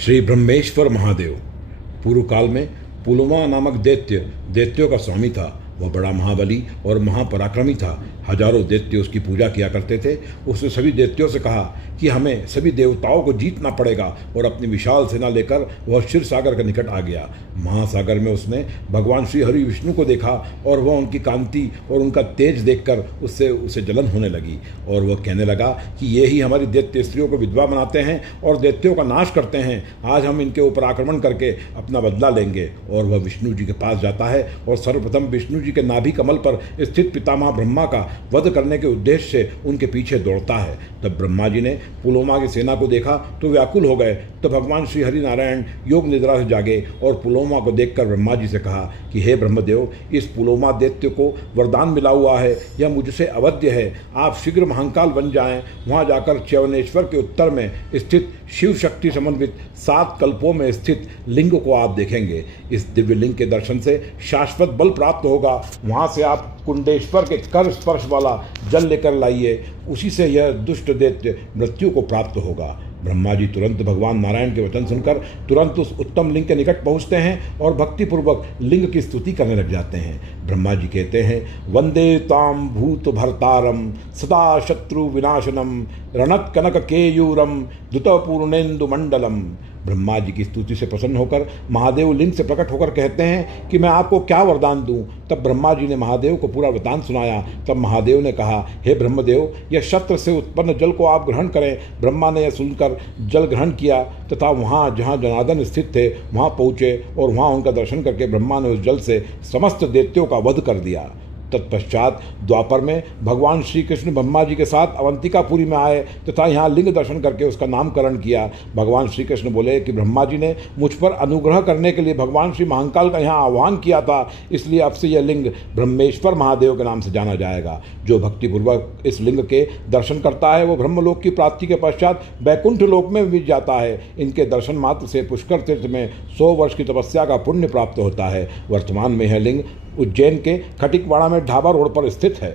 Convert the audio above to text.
श्री ब्रह्मेश्वर महादेव पूर्व काल में पुलुमा नामक दैत्यों का स्वामी था। वह बड़ा महाबली और महापराक्रमी था। हजारों दैत्य उसकी पूजा किया करते थे। उसने सभी दैत्यों से कहा कि हमें सभी देवताओं को जीतना पड़ेगा और अपनी विशाल सेना लेकर वह क्षीर सागर के निकट आ गया। महासागर में उसने भगवान श्री हरि विष्णु को देखा और वह उनकी कांति और उनका तेज देखकर उसे जलन होने लगी और वह कहने लगा कि ये ही हमारी दैत्य स्त्रियों को विधवा बनाते हैं और दैत्यों का नाश करते हैं। आज हम इनके ऊपर आक्रमण करके अपना बदला लेंगे। और वह विष्णु जी के पास जाता है और सर्वप्रथम विष्णु जी के नाभि कमल पर स्थित पितामह ब्रह्मा का वध करने के उद्देश्य से उनके पीछे दौड़ता है। तब ब्रह्मा जी ने पुलोमा की सेना को देखा तो व्याकुल हो गए। तो भगवान श्री हरि नारायण योग निद्रा से जागे और पुलोमा को देखकर ब्रह्मा जी से कहा कि हे ब्रह्मदेव, इस पुलोमा दैत्य को वरदान मिला हुआ है, यह मुझसे अवध्य है। आप शीघ्र महाकाल बन जाएं। वहां जाकर च्यवनेश्वर के उत्तर में स्थित शिव शक्ति समन्वित 7 कल्पों में स्थित लिंग को आप देखेंगे। इस दिव्य लिंग के दर्शन से शाश्वत बल प्राप्त होगा। वहां से आप कुंडेश्वर के कर स्पर्श वाला जल लेकर लाइए, उसी से यह दुष्ट दैत्य मृत्यु को प्राप्त होगा। ब्रह्मा जी तुरंत भगवान नारायण के वचन सुनकर तुरंत उस उत्तम लिंग के निकट पहुंचते हैं और भक्तिपूर्वक लिंग की स्तुति करने लग जाते हैं। ब्रह्मा जी कहते हैं, वंदे ताम भूत भरतारम सदा शत्रु विनाशनम रणत कनक केयूरम द्युत पूर्णेन्दु मंडलम। ब्रह्मा जी की स्तुति से प्रसन्न होकर महादेव लिंग से प्रकट होकर कहते हैं कि मैं आपको क्या वरदान दूं। तब ब्रह्मा जी ने महादेव को पूरा वृतांत सुनाया। तब महादेव ने कहा, हे ब्रह्मदेव, यह शस्त्र से उत्पन्न जल को आप ग्रहण करें। ब्रह्मा ने यह सुनकर जल ग्रहण किया तथा वहाँ जहाँ जनार्दन स्थित थे वहाँ पहुँचे और वहाँ उनका दर्शन करके ब्रह्मा ने उस जल से समस्त दैत्यों का वध कर दिया। तत्पश्चात द्वापर में भगवान श्री कृष्ण ब्रह्मा जी के साथ अवंतिकापुरी में आए तथा यहाँ लिंग दर्शन करके उसका नामकरण किया। भगवान श्री कृष्ण बोले कि ब्रह्मा जी ने मुझ पर अनुग्रह करने के लिए भगवान श्री महाकाल का यहाँ आह्वान किया था, इसलिए अब से यह लिंग ब्रह्मेश्वर महादेव के नाम से जाना जाएगा। जो भक्तिपूर्वक इस लिंग के दर्शन करता है वो ब्रह्मलोक की प्राप्ति के पश्चात बैकुंठ लोक में भी जाता है। इनके दर्शन मात्र से पुष्कर तीर्थ में 100 वर्ष की तपस्या का पुण्य प्राप्त होता है। वर्तमान में यह लिंग उज्जैन के खटिकवाड़ा में ढाबा रोड पर स्थित है।